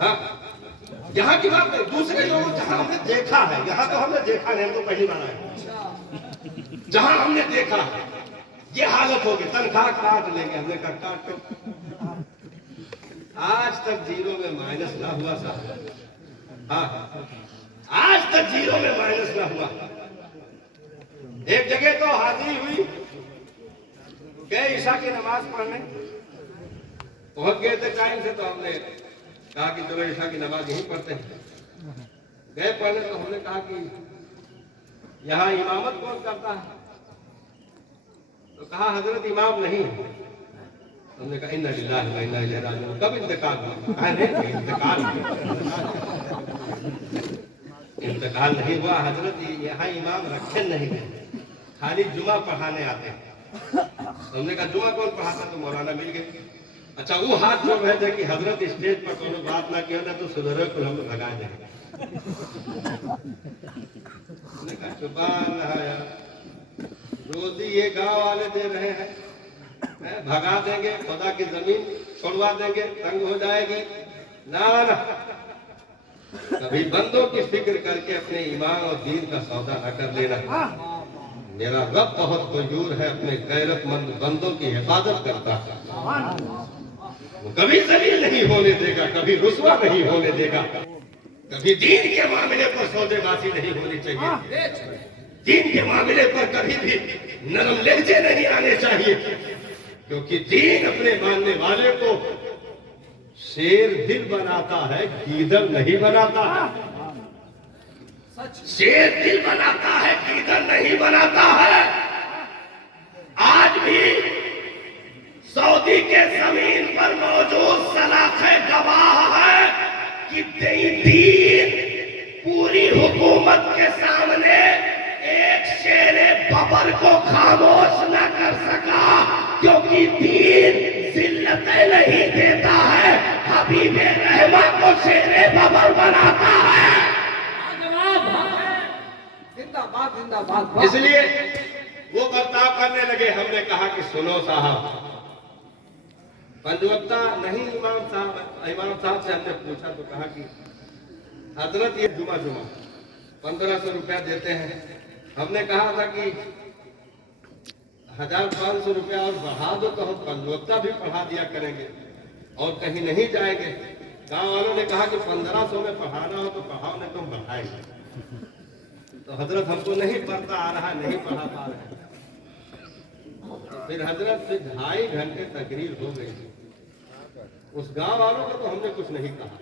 हाँ, यहाँ की बात नहीं, दूसरे लोगों जहाँ हमने देखा है, यहाँ तो हमने देखा नहीं, हम तो पहली बार आए। जहाँ हमने देखा ये हालत होगी, तनख्वाह काट लेंगे, हमने कहा काटो। आज तक जीरो में माइनस ना हुआ साहब। हाँ, आज तक जीरो में माइनस ना हुआ। एक जगह तो हाजिरी हुई, गए ईशा की नमाज पढ़ने, पहुंच गए थे टाइम से, तो हमने कहा कि चलो ईशा की नमाज यहीं पढ़ते हैं। गए पढ़ने तो हमने कहा कि यहाँ इमामत कौन करता है? तो कहा हजरत इमाम नहीं। हमने कहा इन्ना लिल्लाहि व इन्ना इलैहि राजिऊन। कब इंतकाल हुआ? कहा नहीं, इंतकाल नहीं हुआ हजरत, यहाँ इमाम रखे नहीं है, खाली जुमा पढ़ाने आते हैं। हमने कहा जुमा कौन पढ़ाता? तो मौलाना मिल गए। अच्छा, वो हाथ जोड़ रहे थे कि हजरत स्टेज पर कोनो बात ना किया ना तो सुधरे को हम भगा देंगे। हमने कहा सुभान अल्लाह यार, रोजी ये गांव वाले दे रहे हैं, भगा देंगे, खुदा की जमीन छोड़वा देंगे, तंग हो जाएगी। ना ना, कभी बंदों की फिक्र करके अपने ईमान और दीन का सौदा न कर लेना। मेरा रब बहुत मजबूर है, अपने गैरतमंद बंदों की हिफाजत करता है। वो कभी जलील नहीं होने देगा, कभी रुसवा नहीं होने देगा, कभी दीन के मामले पर सौदेबाजी नहीं होनी चाहिए, दीन के मामले पर कभी भी नरम लहजे नहीं आने चाहिए, क्योंकि दीन अपने मानने वाले को शेर दिल बनाता है, गीदड़ नहीं बनाता। शेर दिल बनाता है, गीदड़ नहीं बनाता है। आज भी सऊदी के जमीन पर मौजूद सलाखे गवाह है कि दीन पूरी हुकूमत के सामने एक शेरे बबर को खामोश न कर सका, क्योंकि दीन जिल्लतें नहीं देता है, हबीबे रहमा को शेरे बबर बनाता है। जिंदाबाद जिंदाबाद। इसलिए वो बर्ताव करने लगे। हमने कहा कि सुनो साहब, पंजवक्ता नहीं इमाम साहब से हमने पूछा तो कहा कि हजरत ये जुमा 1500 रुपया देते हैं। हमने कहा था कि 1500 रुपया और बढ़ा दो तो हम पंजवक्ता भी पढ़ा दिया करेंगे और कहीं नहीं जाएंगे। गांव वालों ने कहा कि 1500 में पढ़ाना हो तो पढ़ाओ, नहीं तो हम बढ़ाएंगे। तो हजरत हमको नहीं पढ़ता आ रहा, नहीं पढ़ा पा रहे। तो फिर हजरत से 2.5 घंटे तकरीर हो गई। उस गांव वालों को तो हमने कुछ नहीं कहा,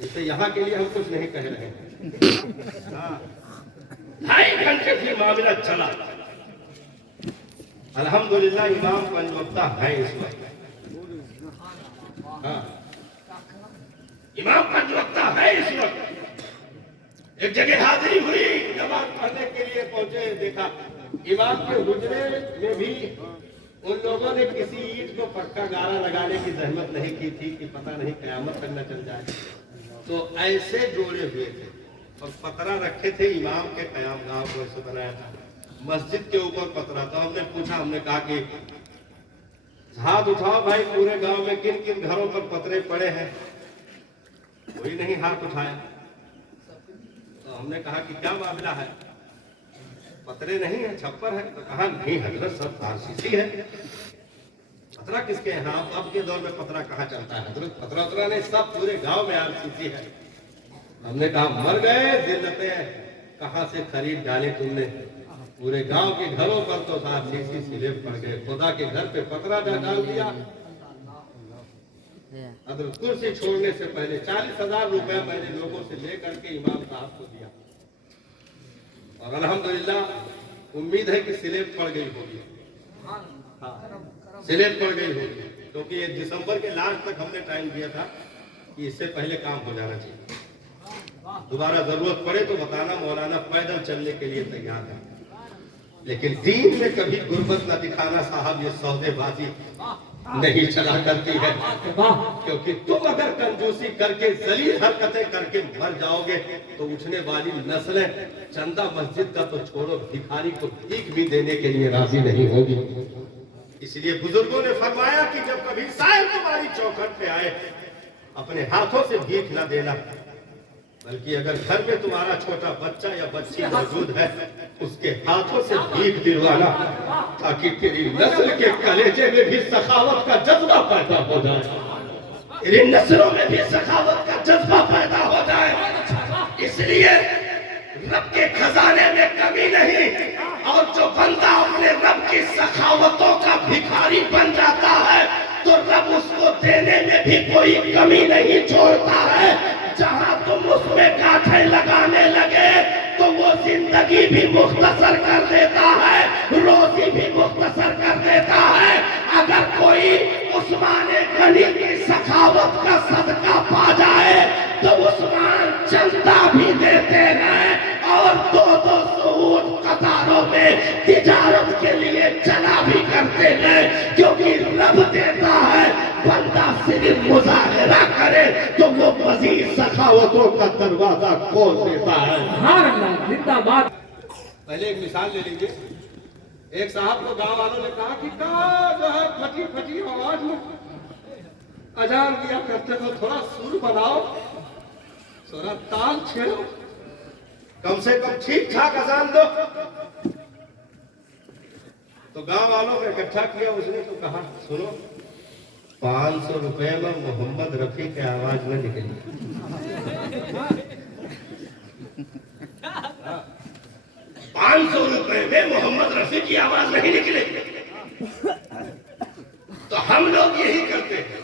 इससे यहाँ के लिए हम कुछ नहीं कह रहे हैं। 2.5 घंटे फिर मामला चला। अल्हम्दुलिल्लाह इमाम पंजवक्ता है इस वक्त। हाँ, इमाम पंजवक्ता है इस वक्त। एक जगह हाजिरी हुई, नमाज पढ़ने के लिए पहुंचे, देखा इमाम के हुजरे में भी उन लोगों ने किसी ईंट को पक्का गारा लगाने की जहमत नहीं की थी कि पता नहीं कयामत करना चल जाए। तो ऐसे जोड़े हुए थे और पतरा रखे थे, इमाम के कयाम गांव को ऐसे बनाया था, मस्जिद के ऊपर पतरा था। हमने पूछा, हमने कहा कि हाथ उठाओ भाई, पूरे गांव में किन किन घरों पर पतरे पड़े हैं? कोई नहीं हाथ उठाया। तो हमने कहा कि क्या मामला है, पतरे नहीं है, छप्पर है? तो कहा नहीं हजरत, सब आरसीसी है। पतरा किसके हैं? हाँ, अब के दौर में पतरा कहाँ चलता है हजरत, पतरा नहीं, सब पूरे गांव में आरसीसी है। हमने कहा मर गए, जिल्लतें कहाँ से खरीद डाले तुमने? पूरे गांव के घरों पर तो आरसीसी स्लेब पड़ गए, खुदा के घर पे पतरा डाल दिया। हजरत कुर्सी छोड़ने से पहले 40,000 रुपया मैंने लोगों से लेकर के इमाम साहब को दिया और अल्हम्दुलिल्लाह उम्मीद है कि स्लेब पड़ गई होगी। हाँ, स्लेब पड़ गई होगी, क्योंकि ये दिसंबर के लास्ट तक हमने टाइम दिया था कि इससे पहले काम हो जाना चाहिए। दोबारा जरूरत पड़े तो बताना, मौलाना पैदल चलने के लिए तैयार है। लेकिन दीन में कभी गुर्बत न दिखाना साहब, ये सौदेबाजी नहीं चला करती है, क्योंकि तुम अगर कंजूसी करके जलील हरकतें करके मर जाओगे तो उठने वाली नस्लें चंदा मस्जिद का तो छोड़ो, भिखारी को भीख भी देने के लिए राजी नहीं होगी। اس لیے بزرگوں نے فرمایا کہ جب کبھی صاحب تمہاری چوکھٹ پہ آئے اپنے ہاتھوں سے بھیک نہ دینا، بلکہ اگر گھر میں تمہارا چھوٹا بچہ یا بچی موجود ہے اس کے ہاتھوں سے بھیک دلوانا، تاکہ تیری نسل کے کلیجے میں بھی سخاوت کا جذبہ پیدا ہو جائے، تیری نسلوں میں بھی سخاوت کا جذبہ پیدا ہو جائے۔ اس لیے رب کے خزانے میں کمی نہیں، اور جو بندہ اپنے رب کی سخاوتوں کا بھکاری بن جاتا ہے تو رب اس کو دینے میں بھی کوئی کمی نہیں چھوڑتا ہے۔ جہاں تم اس میں گاٹھیں لگانے لگے تو وہ زندگی بھی مختصر کر دیتا ہے، روزی بھی مختصر کر دیتا ہے۔ اگر کوئی عثمان غنی کی سخاوت کا صدقہ پا جائے تو عثمان چندہ بھی دیتے ہیں اور دو سعود قطاروں میں تجارت کے لیے چلا بھی کرتے ہیں، کیونکہ رب دیتا ہے، بندہ صرف مظاہرہ کرے تو وہ مزید سخاوتوں کا دروازہ کھول دیتا ہے۔ زندہ باد۔ پہلے ایک مثال لے لیجیے۔ ایک صاحب کو گاؤں والوں نے کہا کہ کہاں جو ہے پھٹی پھٹی آواز میں اذان دیا کرتے ہو، تھوڑا سر بناؤ، تھوڑا تال چھیڑو، کم سے کم ٹھیک ٹھاک اذان دو۔ تو گاؤں والوں نے اکٹھا کیا، اس نے تو کہا سنو، 500 روپے میں محمد رفیع کی آواز میں نکلی۔ 500 روپے میں محمد رفیع کی آواز نہیں نکلے گی۔ تو ہم لوگ یہی کرتے ہیں،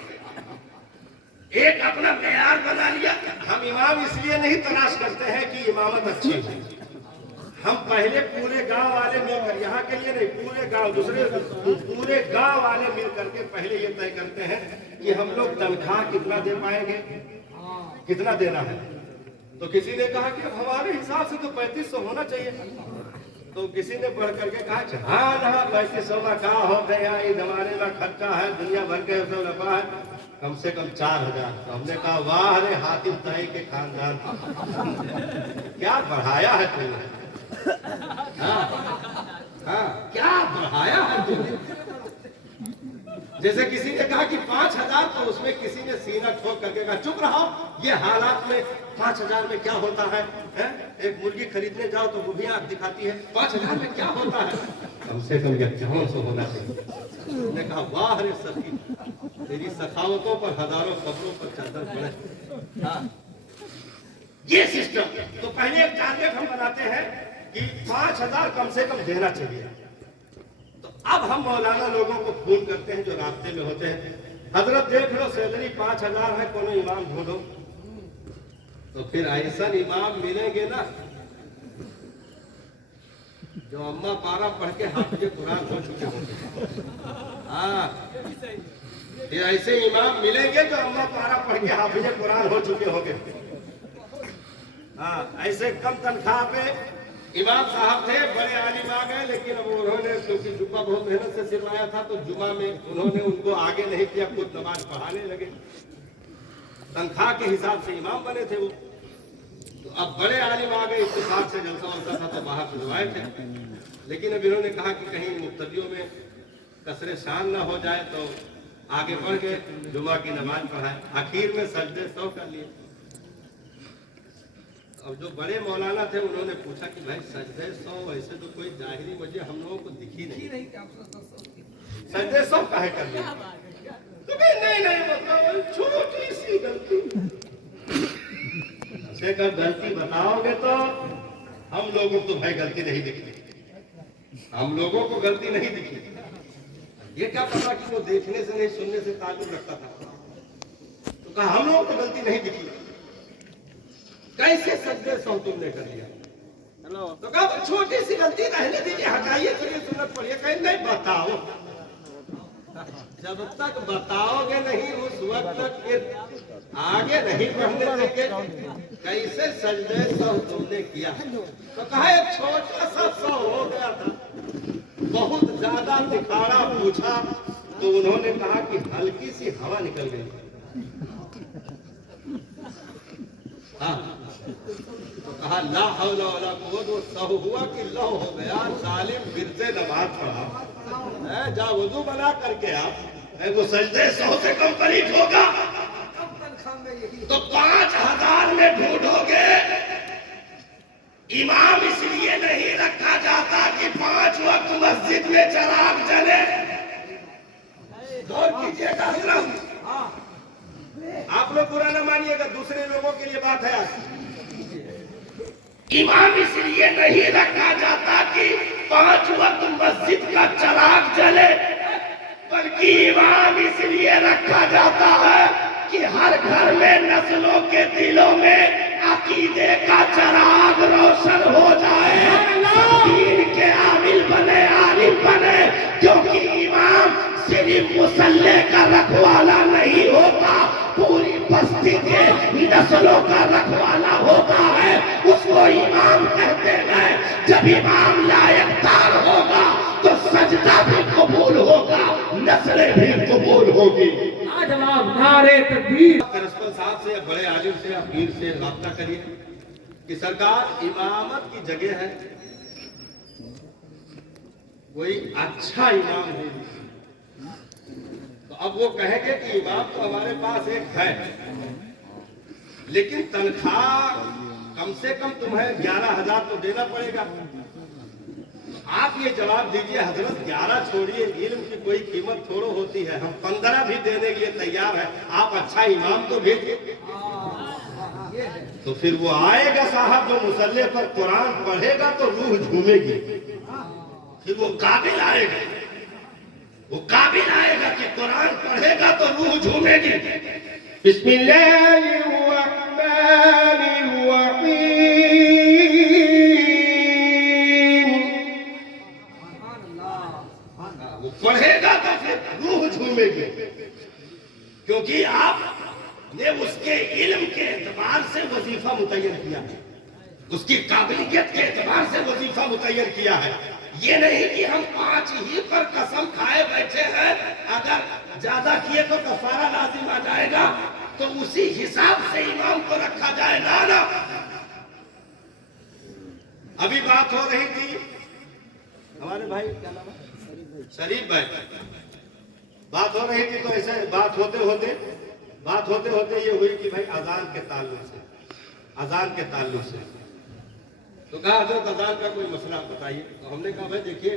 ایک اپنا معیار بنا لیا۔ ہم امام اس لیے نہیں تلاش کرتے ہیں کہ امامت اچھی ہو، ہم پہلے پورے گاؤں والے مل کر، یہاں کے لیے نہیں، پورے گاؤں پورے گاؤں والے مل کر کے پہلے یہ طے کرتے ہیں کہ ہم لوگ تنخواہ کتنا دے پائیں گے، کتنا دینا ہے۔ تو کسی نے کہا کہ ہمارے حساب سے تو 3500 ہونا چاہیے۔ تو کسی نے بڑھ کر کے کہا کہ ہاں نہ 3500 کا کہاں ہو گیا، یہ زمانے میں خرچہ ہے، دنیا بھر کے سب نفع ہے، کم سے کم 4000۔ تو ہم نے کہا واہ رے حاتم طائی کے خاندان، کیا بڑھایا ہے تم نے، کیا بڑھایا ہے تم نے۔ جیسے کسی نے کہا کہ 5000، تو اس میں کسی نے سینہ ٹھوک کر کے کہا چپ رہو، یہ حالات میں 5000 میں کیا ہوتا ہے، ایک مرغی خریدنے جاؤ تو وہ بھی آنکھ دکھاتی ہے، 5000 میں کیا ہوتا ہے، کم سے کم 5100 ہونا چاہیے۔ ہم نے کہا واہ رے سخی، تیری سخاوتوں پر ہزاروں قبروں پر چادر پڑے۔ یہ سسٹم، تو پہلے ایک ٹارگیٹ ہم بناتے ہیں کہ 5000 کم سے کم دینا چاہیے۔ تو اب ہم مولانا لوگوں کو فون کرتے ہیں جو رابطے میں ہوتے ہیں، حضرت دیکھ لو سیلری 5000 ہے، کونوں امام ڈھونڈو۔ تو پھر ایسا امام ملیں گے نا جو اما پارا پڑھ کے حافظ قرآن ہو چکے ہوں گے۔ ہاں، پھر ایسے امام ملیں گے جو اما پارا پڑھ کے حافظ قرآن ہو چکے ہوں گے۔ ہاں، ایسے کم تنخواہ پہ امام صاحب تھے، بڑے عالم آ گئے، لیکن اب انہوں نے کیونکہ جمعہ بہت محنت سے سلوایا تھا تو جمعہ میں انہوں نے ان کو آگے نہیں کیا، خود نماز پڑھانے لگے، تنخواہ کے حساب سے امام بنے تھے وہ۔ تو اب بڑے عالم آ گئے، اتفاق سے جلسہ ہوتا تھا تو باہر بلوائے تھے، لیکن اب انہوں نے کہا کہ کہیں مقتدیوں میں کثرے شان نہ ہو جائے تو آگے بڑھ کے جمعہ کی نماز پڑھائے۔ آخر میں سجدے 100 کر لیے۔ اب جو بڑے مولانا تھے انہوں نے پوچھا کہ بھائی سجدے 100 ویسے تو کوئی ظاہری وجہ ہم لوگوں کو دکھی نہیں، سجدے 100 کاہے کر لیے؟ تو کہ نہیں مطلب چھوٹی سی غلطی، اسے کہ غلطی بتاؤ گے تو ہم لوگوں کو بھائی غلطی نہیں دکھی، ہم لوگوں کو غلطی نہیں دکھی۔ یہ کیا پتا کہ وہ دیکھنے سے نہیں سننے سے تعلق رکھتا تھا۔ تو کہا ہم لوگوں کو غلطی نہیں دکھی، کیسے سجدے 100 تم نے کر لیا؟ تو کہا چھوٹی سی غلطی رہنے دیجیے، ہٹائیے پھر یہ سنت پڑھیے۔ کہیں نہیں بتاؤ، جب تک بتاؤ گے نہیں اس وقت تک آگے نہیں بڑھنے دیں گے۔ کیسے سجدے 100 تم نے کیا؟ تو کہا ایک چھوٹا سا 100 ہو گیا تھا، بہت زیادہ دکھاڑا پوچھا تو انہوں نے کہا کہ ہلکی سی ہوا نکل گئی۔ ہاں، تو کہا لا حول ولا قوت، وہ 100 ہوا کہ لو ہو گیا، ظالم پھر سے نماز پڑھا۔ जा वजू बना करके आप वो सजदे 100 से कंप्लीट होगा तो 5000 में ढूंढोगे। इमाम इसलिए नहीं रखा जाता कि 5 वक्त मस्जिद में चिराग जले। गौर कीजिएगा हजरत, आप लोग बुरा न मानिएगा, दूसरे लोगों के लिए बात है। इमाम इसलिए नहीं रखा जाता कि 5 वक्त मस्जिद का चिराग जले, बल्कि इमाम इसलिए रखा जाता है कि हर घर में नस्लों के दिलों में अकीदे का चिराग रोशन हो जाए, दीन के आमिल बने, आलिम बने। क्योंकि इमाम सिर्फ मुसल्ले का रखवाला नहीं होता, पूरी बस्ती के नस्लों का रखवाला होता है। उसको इमाम कहते हैं। जब इमाम लायकदार होगा तो सजदा भी कबूल होगा, नस्लें भी कबूल होगी। जवाब नारे तकबीर। प्रिंसिपल साहब से या बड़े आलिम से या पीर से राब्ता करिए कि सरकार इमामत की जगह है, कोई अच्छा इमाम है। तो अब वो कहेंगे कि इमाम तो हमारे पास एक है, लेकिन तनख्वाह कम से कम तुम्हें 11,000 तो देना पड़ेगा। आप ये जवाब दीजिए हजरत, 11 छोड़िए, इल्म की कोई कीमत थोड़ो होती है, हम 15 भी देने के लिए तैयार है, आप अच्छा इमाम तो भेजिए। तो फिर वो आएगा साहब जो मुसल्ले पर कुरान पढ़ेगा तो रूह झूमेगी। फिर वो काबिल आएगा, वो काबिल आएगा कि कुरान पढ़ेगा तो रूह झूमेगी। बिस्मिल्लाहिर्रहमानिर्रहीम। वो पढ़ेगा तो फिर रूह झूमेगी, क्योंकि आपने उसके इल्म के एतबार से वजीफा मुतय्यन किया है, उसकी काबिलियत के एतबार से वजीफा मुतय्यन किया है। ये नहीं कि हम 5 ही पर कसम खाए बैठे हैं, अगर ज्यादा किए तो कफारा लाजिम आ जाएगा, तो उसी हिसाब से इमाम को रखा जाएगा ना। अभी बात हो रही थी, हमारे भाई क्या नाम है, शरीफ भाई, बात हो रही थी। तो ऐसे बात होते होते ये हुई कि भाई अजान के ताल्लुक से तो कहा हजरत अजान का कोई मसला बताइए। तो हमने कहा भाई देखिए,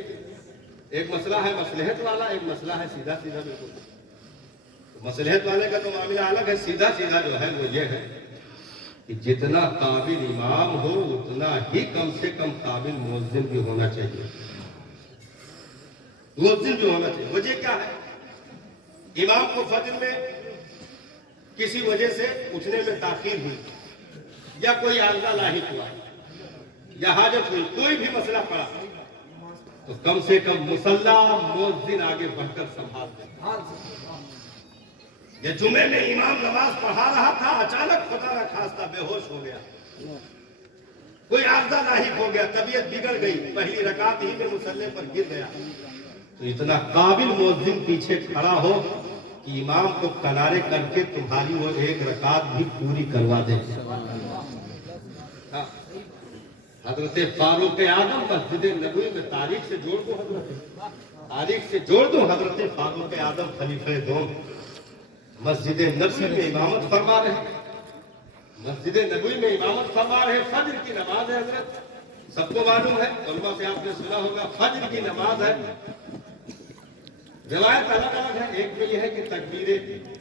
एक मसला है मसलहत वाला, एक मसला है सीधा सीधा। बिल्कुल तो मसलहत वाले का तो मामला अलग है, सीधा सीधा जो है वो ये है कि जितना काबिल इमाम हो उतना ही कम से कम काबिल मुअज्जिन भी होना चाहिए। मुअज्जिन भी होना चाहिए। वजह क्या है, इमाम को फजर में किसी वजह से उठने में ताखीर हुई, या कोई आर्जा लाहिक हुआ, या हाजत हुई, कोई भी मसला पड़ा, तो कम से कम मुसल्ला मुअज्जिन आगे बढ़कर संभाल दे। ये जुमे में इमाम नमाज पढ़ा रहा था, अचानक खुदा न खास्ता बेहोश हो गया, कोई आर्जा लाहिक हो गया, तबीयत बिगड़ गई, पहली रकात ही में मुसल्ले पर गिर गया, तो इतना काबिल मुअज्जिन पीछे खड़ा हो कि इमाम को किनारे करके तुम्हारी वो एक रकात भी पूरी करवा दे। हजरत फारूक आजम मस्जिद नबवी में तारीख से जोड़ दो, हजरत फारूक आजम खलीफे दो मस्जिद नबवी में इमामत फरमा रहे, फजर की नमाज है हजरत, सबको मालूम है, उलमा से आपने सुना होगा, फजर की नमाज है। रिवायत अलग अलग है, एक में यह है कि तकबीरे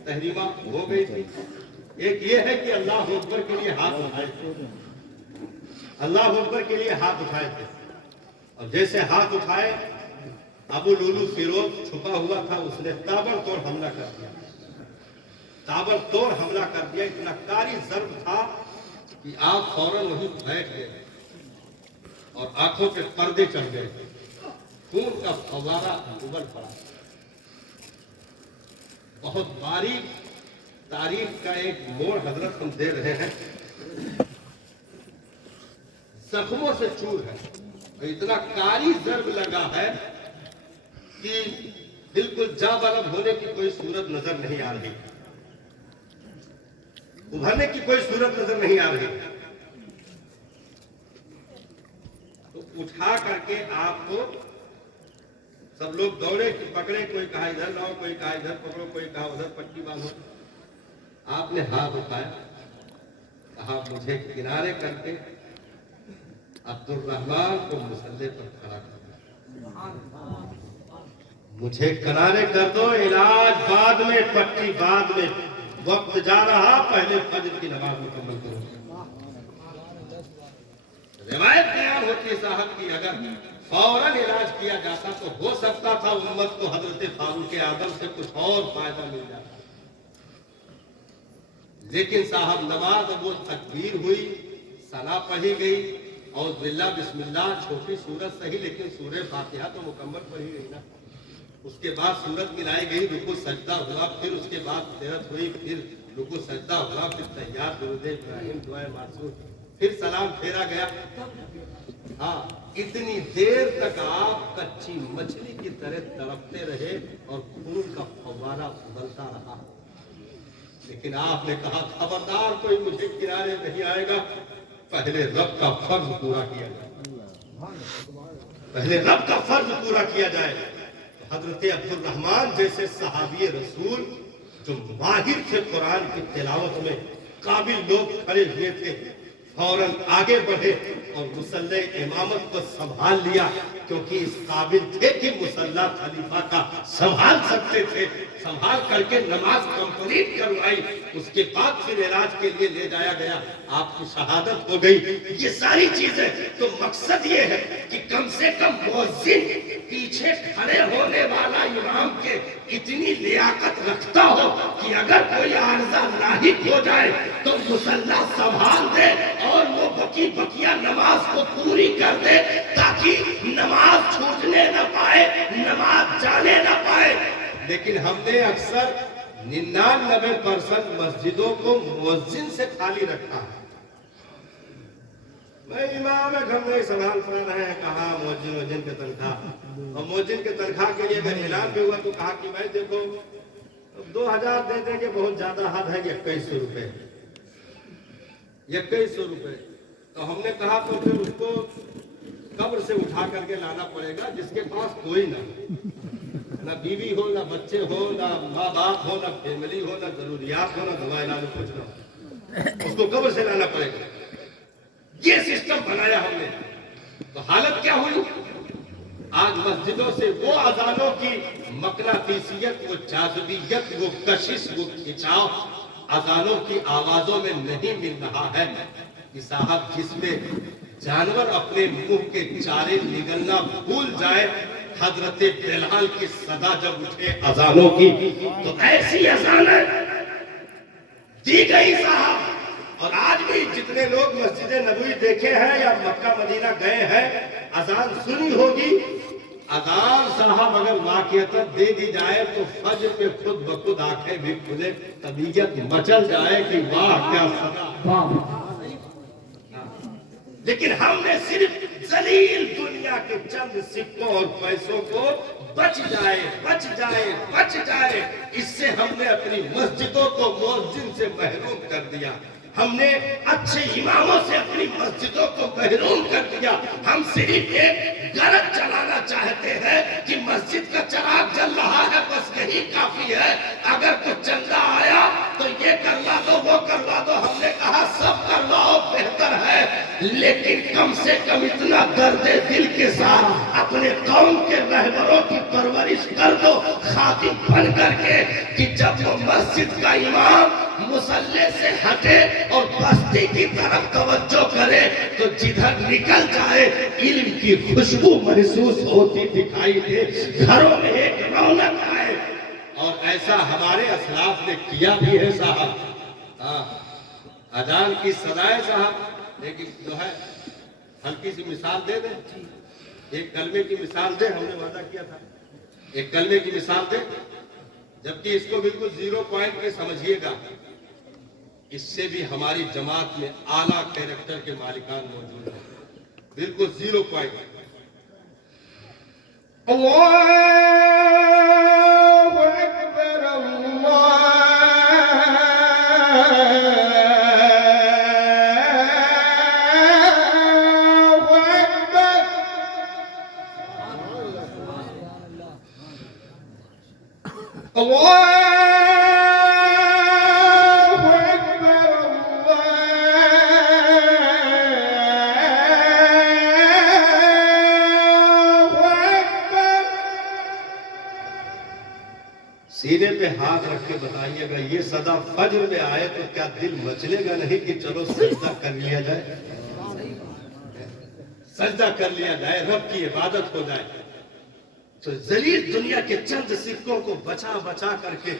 तहरीमा हो गई थी, एक ये है कि अल्लाह अकबर के लिए हाथ उठाए थे, और जैसे हाथ उठाए अबू लुलू फिरोज छुपा हुआ था, उसने ताबड़तोड़ हमला कर दिया, इतना कारी ज़र्ब था कि आप फौरन वहीं बैठ गए और आंखों पे पर्दे चढ़ गए, खून का फव्वारा उबल पड़ा। बहुत बारीक तारीख का एक मोड़ हजरत हम दे रहे हैं, जख्मों से चूर है, और इतना कारी ज़र्ब लगा है कि बिल्कुल जाबरब होने की कोई सूरत नजर नहीं आ रही, उभरने की कोई सूरत नजर नहीं आ रही। तो उठा करके आपको सब लोग दौड़े कि पकड़े, कोई कहा इधर लाओ, कोई कहा इधर पकड़ो, कोई कहा उधर पट्टी बांधो। आपने हाथ उठाया, कहा मुझे किनारे करके अब्दुर्रहमान को मुसल्ले पर खड़ा कर दो, मुझे किनारे कर दो, इलाज बाद में, पट्टी बाद में, वक्त जा रहा, पहले फजर की नमाज मुकम्मल करो। रिवायत बयान होती है साहब की अगर फौरन इलाज किया जाता तो हो सकता था उम्मत को हजरत फारूक आदम से कुछ और फायदा मिल जाता, लेकिन साहब नमाज वो तकबीर हुई, सना पढ़ी गई और बिल्ला बिस्मिल्लाह, छोटी सूरत सही लेकिन सूरह फातिहा तो मुकम्मल पढ़ी गई ना। उसके बाद सूरत मिलाई गई, रुकू सजदा हुआ, फिर उसके बाद तिलावत हुई, फिर रुकू सजदा हुआ, फिर तहियात, दुरूद इब्राहिम, दुआ मासूम, फिर सलाम फेरा गया। हाँ, इतनी देर तक आप कच्ची मछली की तरह तड़पते रहे और खून का फव्वारा उबलता रहा, लेकिन आपने कहा खबरदार कोई मुझे किनारे नहीं आएगा, पहले रब का फर्ज पूरा किया जाए, पहले रब का फर्ज पूरा किया जाए। तो हजरत अब्दुर्रहमान जैसे सहाबी रसूल जो माहिर थे कुरान की तिलावत में, काबिल लोग खड़े हुए थे, फौरन आगे बढ़े और मुसल्ले इमामत को संभाल लिया, क्योंकि इस काबिल थे कि मुसल्ला खलीफा का संभाल सकते थे, संभाल करके नमाज कंप्लीट करवाई, उसके बाद फिर इलाज के लिए ले जाया गया, आपकी शहादत हो गई। ये सारी चीजें तो मकसद ये है कि कम से कम मुअज्जिन पीछे खड़े होने वाला इमाम के इतनी लियाकत रखता हो कि अगर कोई आर्जा लाहिक हो जाए तो मुसल्ला संभाल दे और वो बकी बकिया नमाज को पूरी कर दे, ताकि नमाज छूटने न पाए, नमाज जाने न पाए। लेकिन हमने अक्सर 99% मस्जिदों को मुअज्जिन से खाली रखा है। मैं इमाम है, हम नहीं संभाल पा रहे हैं, कहा मुअज्जिन के तनख्वाह, और मुअज्जिन के तनख्वाह के लिए अगर ऐलान भी हुआ तो कहा कि भाई देखो 2000 दे देंगे, बहुत ज्यादा हद है, 2100 रुपए, 2100 रुपए। तो हमने कहा तो फिर उसको कब्र से उठा करके लाना पड़ेगा, जिसके पास कोई ना बीवी हो, ना बच्चे हो, ना माँ बाप हो, ना फैमिली हो, ना जरूरियात हो, ना दवा इलाज कुछ ना, उसको कब्र से लाना पड़ेगा। ये सिस्टम बनाया हमने। तो हालत क्या हुई, आज मस्जिदों से वो अजानों की मकनातीसियत, वो जाज़िबियत, वो कशिश, वो खिंचाव अजानों की आवाजों में नहीं मिल रहा है कि साहब जिसमें जानवर अपने मुंह के चारे निगलना भूल जाए, हजरत बिलाल की सदा जब उठे अजानों की, तो ऐसी अजानें दी गई साहब। और आज भी जितने लोग मस्जिद नबवी देखे हैं या मक्का मदीना गए हैं, अजान सुनी होगी, अजान साहब अगर वाकईतन दे दी जाए तो फज्र पे खुद ब खुद आंखें भी खुले, तबीयत मचल जाए कि वाह क्या सदा। लेकिन हमने सिर्फ जलील दुनिया के चंद सिक्कों और पैसों को बच जाए बच जाए बच जाए, इससे हमने अपनी मस्जिदों को मुअज्जिन से महरूम कर दिया, हमने अच्छे इमामों से अपनी मस्जिदों को महरूम कर दिया। हम सिर्फ एक गरज चलाना चाहते हैं कि मस्जिद का चिराग जल रहा है, बस यही काफी है, अगर कुछ चंदा आया तो ये करवा दो, वो करवा दो। हमने कहा सब करवाओ बेहतर है, लेकिन कम से कम इतना दर्द दिल के साथ अपने कौम के रहबरों की परवरिश कर दो, खातिम बन करके, कि जब वो मस्जिद का इमाम मुसल्ले से हटे और बस्ती की तरफ तवज्जो करे तो जिधर निकल जाए इल्म की खुशबू महसूस होती दिखाई दे, घरों में एक रौनक आए। और ऐसा हमारे असलाफ ने किया भी है साहब। अजान की सदाएं साहब, लेकिन जो है हल्की सी मिसाल दे दे, एक कलमे की मिसाल दे, हमने वादा किया था एक कलमे की मिसाल दे, जबकि इसको बिल्कुल 0 पॉइंट पे समझिएगा, इससे भी हमारी जमात में आला कैरेक्टर के मालिकान मौजूद हैं, बिल्कुल 0 पॉइंट। अल्लाहु अकबर, अल्लाहु अकबर। پہ ہاتھ رکھ کے بتائیے گا یہ صدا فجر میں آئے تو کیا دل مچلے گا نہیں کہ چلو سجدہ کر لیا جائے، سجدہ کر لیا جائے، رب کی عبادت ہو جائے؟ تو ذلیل دنیا کے چند سکوں کو بچا بچا کر کے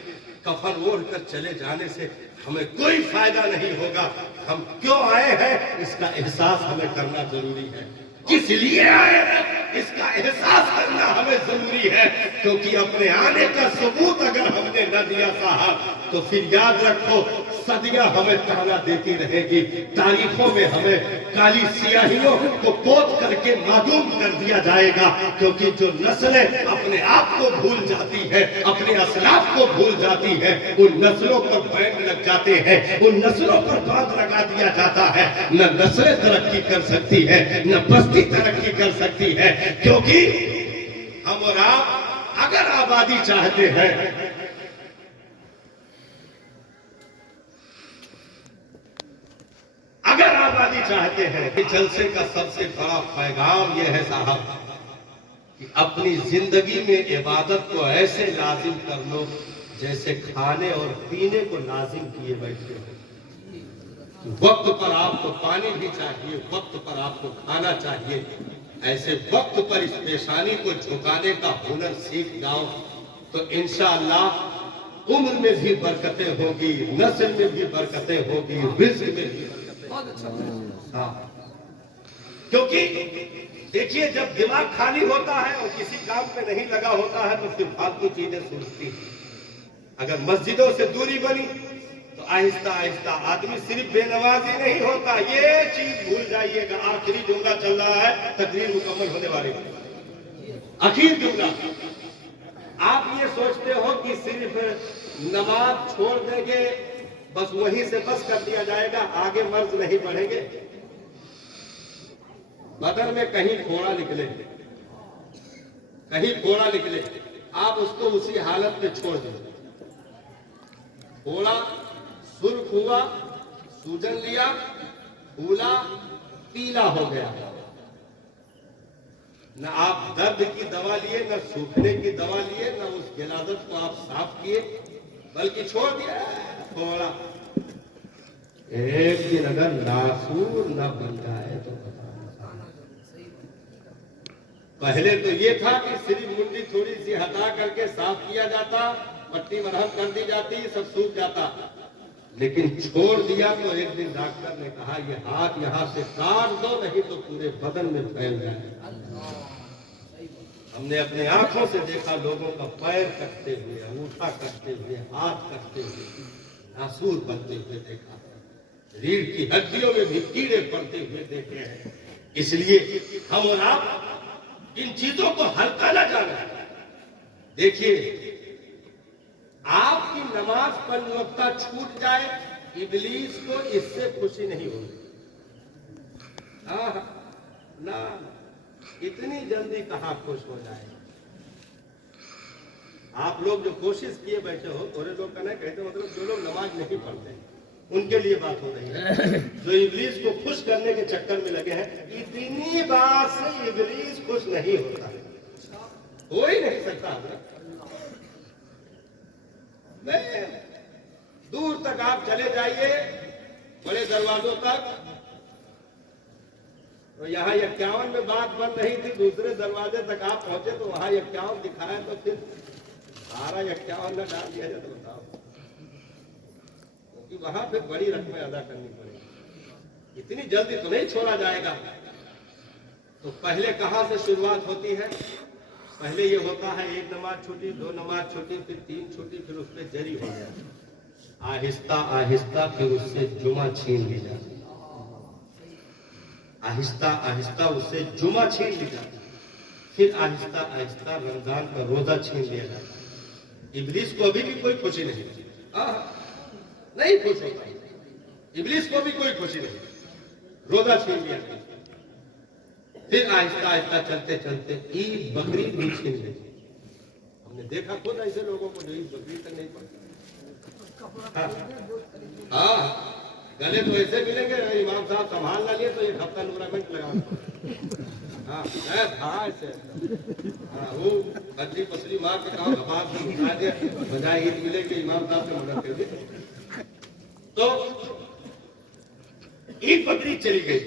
کفن اوڑھ کر چلے جانے سے ہمیں کوئی فائدہ نہیں ہوگا۔ ہم کیوں آئے ہیں اس کا احساس ہمیں کرنا ضروری ہے، کس لیے آئے ہیں اس کا احساس کرنا ہمیں ضروری ہے، کیونکہ اپنے آنے کا ثبوت اگر ہم نے نہ دیا صاحب تو پھر یاد رکھو صدیاں ہمیں تانا دیتی رہے گی، تاریخوں میں ہمیں کالی سیاہیوں کو پوت کر کے معدوم کر دیا جائے گا، کیونکہ جو نسلیں اپنے آپ کو بھول جاتی ہے، اپنے اسلاف کو بھول جاتی ہے، ان نسلوں پر بین لگ جاتے ہیں، ان نسلوں پر باندھ لگا دیا جاتا ہے، نہ نسلیں ترقی کر سکتی ہے نہ بستی ترقی کر سکتی ہے، کیونکہ ہم اور آپ اگر آبادی چاہتے ہیں، اگر آبادی چاہتے ہیں، جلسے کا سب سے بڑا پیغام یہ ہے صاحب کہ اپنی زندگی میں عبادت کو ایسے لازم کر لو جیسے کھانے اور پینے کو لازم کیے بیٹھے ہو۔ وقت پر آپ کو پانی بھی چاہیے، وقت پر آپ کو کھانا چاہیے، ایسے وقت پر اس پیشانی کو جھکانے کا ہنر سیکھ جاؤ تو انشاءاللہ عمر میں بھی برکتیں ہوگی، نسل میں بھی برکتیں ہوگی، رزق میں بھی برکتیں ہوگی۔ ہاں، کیونکہ دیکھیے جب دماغ خالی ہوتا ہے اور کسی کام پہ نہیں لگا ہوتا ہے تو پھر فالتو چیزیں سوچتی ہیں۔ اگر مسجدوں سے دوری بنی تو آہستہ آہستہ آدمی صرف بے نمازی نہیں ہوتا، یہ چیز بھول جائیے گا۔ آخری جملہ چل رہا ہے، تقریر مکمل ہونے والی ہے، آخری جملہ۔ آپ یہ سوچتے ہو کہ صرف نماز چھوڑ دیں گے بس وہیں سے بس کر دیا جائے گا، آگے مرض نہیں بڑھیں گے؟ بدن میں کہیں پھوڑا نکلے، کہیں پھوڑا نکلے، آپ اس کو اسی حالت میں چھوڑ دیں۔ پھوڑا سرخ ہوا، سوجن لیا، پھولا پیلا ہو گیا، نہ آپ درد کی دوا لیے، نہ سوکھنے کی دوا لیے، نہ اس غلاظت کو آپ صاف کیے، بلکہ چھوڑ دیا تھوڑا۔ ایک دن اگر ناسور نہ بن جائے تو پہلے تو یہ تھا کہ صرف منڈی تھوڑی سی ہٹا کر کے صاف کیا جاتا، پٹی مرہم کر دی جاتی، سب سوکھ جاتا، لیکن چھوڑ دیا تو ایک دن ڈاکٹر نے کہا یہ ہاتھ یہاں سے کاٹ دو نہیں تو پورے بدن میں پھیل جائے۔ ہم نے اپنے آنکھوں سے دیکھا لوگوں کا پیر کٹتے ہوئے، انگوٹھا کٹتے ہوئے، ہاتھ کٹتے ہوئے، ناسور بنتے ہوئے دیکھا، ریڑھ کی ہڈیوں میں بھی کیڑے پڑتے ہوئے دیکھے ہیں۔ اس لیے ہم اور آپ ان چیزوں کو ہلکا نہ جانا۔ دیکھیے آپ کی نماز پر وقتہ چھوٹ جائے، ابلیس کو اس سے خوشی نہیں ہوگی۔ نہ اتنی جلدی کہاں خوش ہو جائے۔ آپ لوگ جو کوشش کیے بیٹھے ہو، تھوڑے لوگ کا نہیں کہتے، مطلب جو لوگ نماز نہیں پڑھتے ان کے لیے بات ہو رہی ہے، جو ابلیس کو خوش کرنے کے چکر میں لگے ہیں۔ اتنی بات سے ابلیس خوش نہیں ہوتا، ہو ہی نہیں سکتا حضرت۔ دور تک آپ چلے جائیے بڑے دروازوں تک، تو یہاں 51 میں بات بن رہی تھی، دوسرے دروازے تک آپ پہنچے تو وہاں 51 دکھایا تو پھر 51 نہ ڈال دیا جائے تو بتاؤ، کیونکہ وہاں پھر بڑی رقمیں ادا کرنی پڑے گی، اتنی جلدی تو نہیں چھوڑا جائے گا۔ تو پہلے کہاں سے شروعات ہوتی ہے؟ پہلے یہ ہوتا ہے ایک نماز چھوٹی، دو نماز چھوٹی، پھر 3 چھوٹی، پھر اس پہ جری ہو گیا، آہستہ آہستہ پھر اس سے جمعہ چھین لی جاتی، آہستہ آہستہ اس سے جمعہ چھین لی جاتی، پھر آہستہ آہستہ رمضان کا روزہ چھین لیا جاتا۔ ابلیس کو ابھی بھی کوئی خوشی نہیں خوش ہوتا، ابلیس کو بھی کوئی خوشی نہیں، روزہ چھین لیا جاتا، پھر آہستہ آہستہ چلتے چلتے عید بقرعید بھی چھین لی۔ ہم نے دیکھا خود ایسے لوگوں کو جو عید بقرعید تک نہیں پڑھتے۔ گلے تو ایسے ملیں گے، امام صاحب سنبھال نہ لیے تو 1 ہفتہ نورامنٹ لگا۔ हाँ मैं भाई से हाँ वो बच्ची पसली मार के कहा बाप को उठा दिया बजाय ईद मिले कि इमाम साहब से मदद कर दी तो ईद बकरी चली गई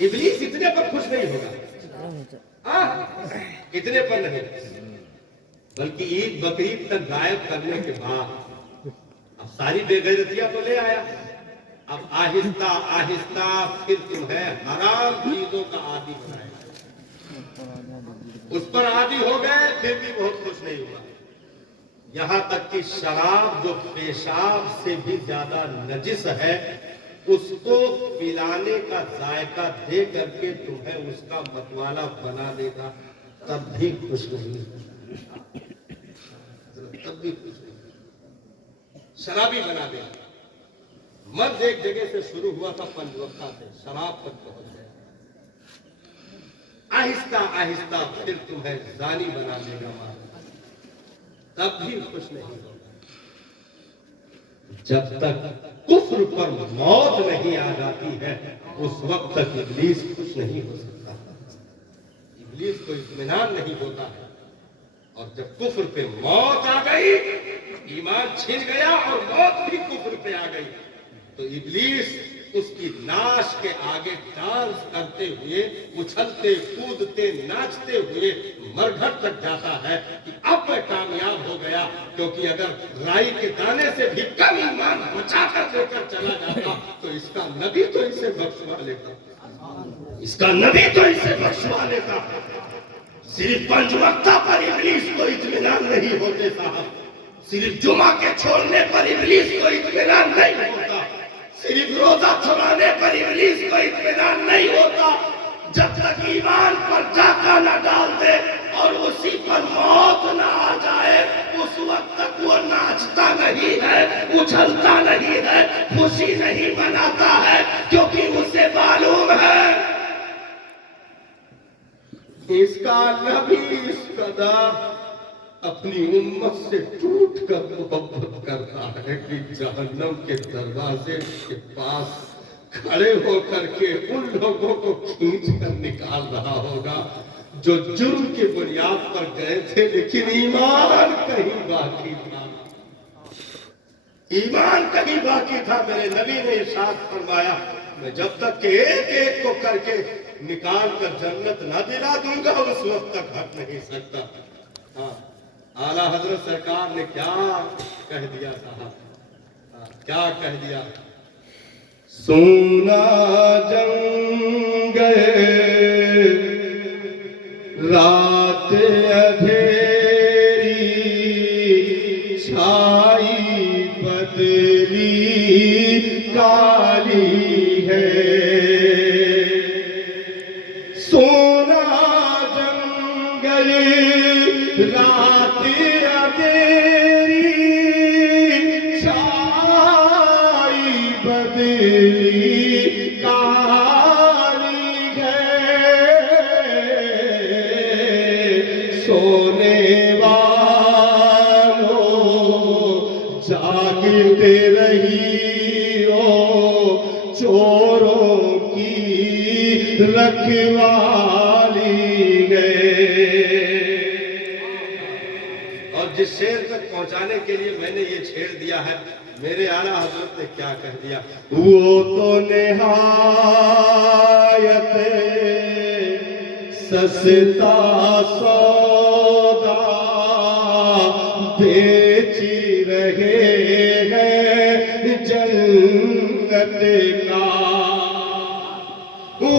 इब्लीस इतने पर खुश नहीं होगा इतने पर नहीं बल्कि ईद बकरी तक गायब करने के बाद अब सारी बेगैरतियां तो ले आया अब आहिस्ता आहिस्ता फिर तुम्हें हराम चीजों का आदी बनाएगा उस पर आदी हो गए फिर भी बहुत खुश नहीं हुआ यहां तक कि शराब जो पेशाब से भी ज्यादा नजिस है उसको पिलाने का जायका दे करके तुम्हें उसका मतवाला बना देगा तब भी खुश नहीं तब भी खुश नहीं शराबी बना देगा मर्द एक जगह से शुरू हुआ था पंचवक्ता से शराब तक पहुंच गया आहिस्ता आहिस्ता फिर तुम्हें जानी बना देगा मां तब भी खुश नहीं होगा जब तक कुफ्र पर मौत नहीं आ जाती है उस वक्त तक इब्लीस खुश नहीं हो सकता इब्लीस को इत्मीनान नहीं होता है और जब कुफ्र पे मौत आ गई ईमान छिन गया और मौत भी कुफ्र पे आ गई तो इब्लीस उसकी नाश के आगे डांस करते हुए उछलते कूदते नाचते हुए मरघट तक जाता है कि अब मैं कामयाब हो गया क्योंकि अगर राई के दाने से भी कम ईमान बचा कर लेकर चला जाता तो इसका नबी तो इसे बख्शवा लेता इसका नबी तो इसे बख्शवा लेता सिर्फ पंचवक्ता पर इब्लीस को इत्मीनान नहीं होते साहब सिर्फ जुमा के छोड़ने पर इब्लीस को इत्मीनान नहीं होता सिर्फ रोजा छुड़ाने पर इब्लीस को इत्मीनान नहीं होता जब तक ईमान पर डाका न डाल दे और उसी पर मौत न आ जाए उस वक्त तक वो नाचता नहीं है उछलता नहीं है खुशी नहीं मनाता है क्योंकि उसे मालूम है इसका नबी इस कदर अपनी उम्मत से टूट कर मोहब्बत करता है कि जहन्नम के दरवाजे के पास खड़े होकर के उन लोगों को खींच कर निकाल रहा होगा जो जुर्म की बुनियाद पर गए थे लेकिन ईमान कहीं बाकी था ईमान कहीं बाकी था मेरे नबी ने इरशाद फरमाया मैं जब तक के एक को करके निकाल कर जन्नत न दिला दूंगा उस वक्त तक हट नहीं सकता हाँ आला हजरत सरकार ने क्या कह दिया साहब क्या कह दिया सोना जंगल रात अंधेरी छाई बदली काली है सोना जंगल रात अंधेरी छाई बदली काली है सोने वालों जागते रहियो चोरों की रखवाली है और जिस शेर तक पहुंचाने के लिए मैंने ये छेड़ दिया है मेरे आला हजरत ने क्या कह दिया वो तो निहायत सस्ता सौदा बेच रहे हैं जन्नत का वो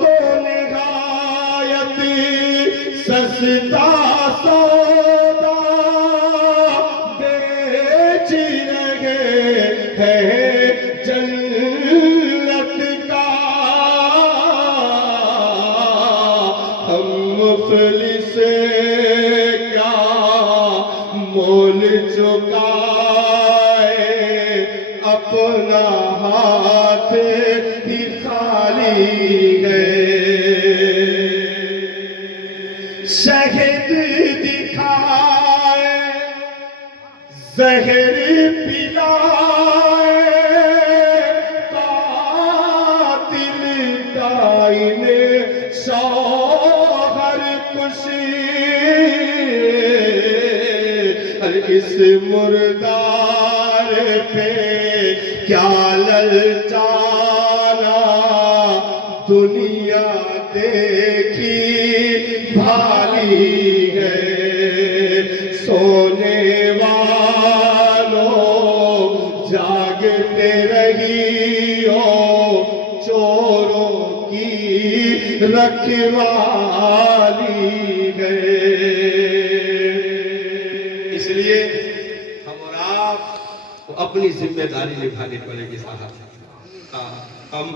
तो निहायत सस्ता सौदा बेच रहे हैं जन्नत का हम मुफलिस क्या मोल चुकाए अपना हाथ ही खाली है शहद दिखाए जहर पिलाए कातिल दाइने اس مردار پہ کیا للچانا، دنیا دیکھی بھاری ہے، سونے والوں جاگتے رہیو، چوروں کی رکھوالی ہے۔ اس لیے ہم اور آپ کو اپنی ذمہ داری نبھانی پڑے گی صاحب۔ ہم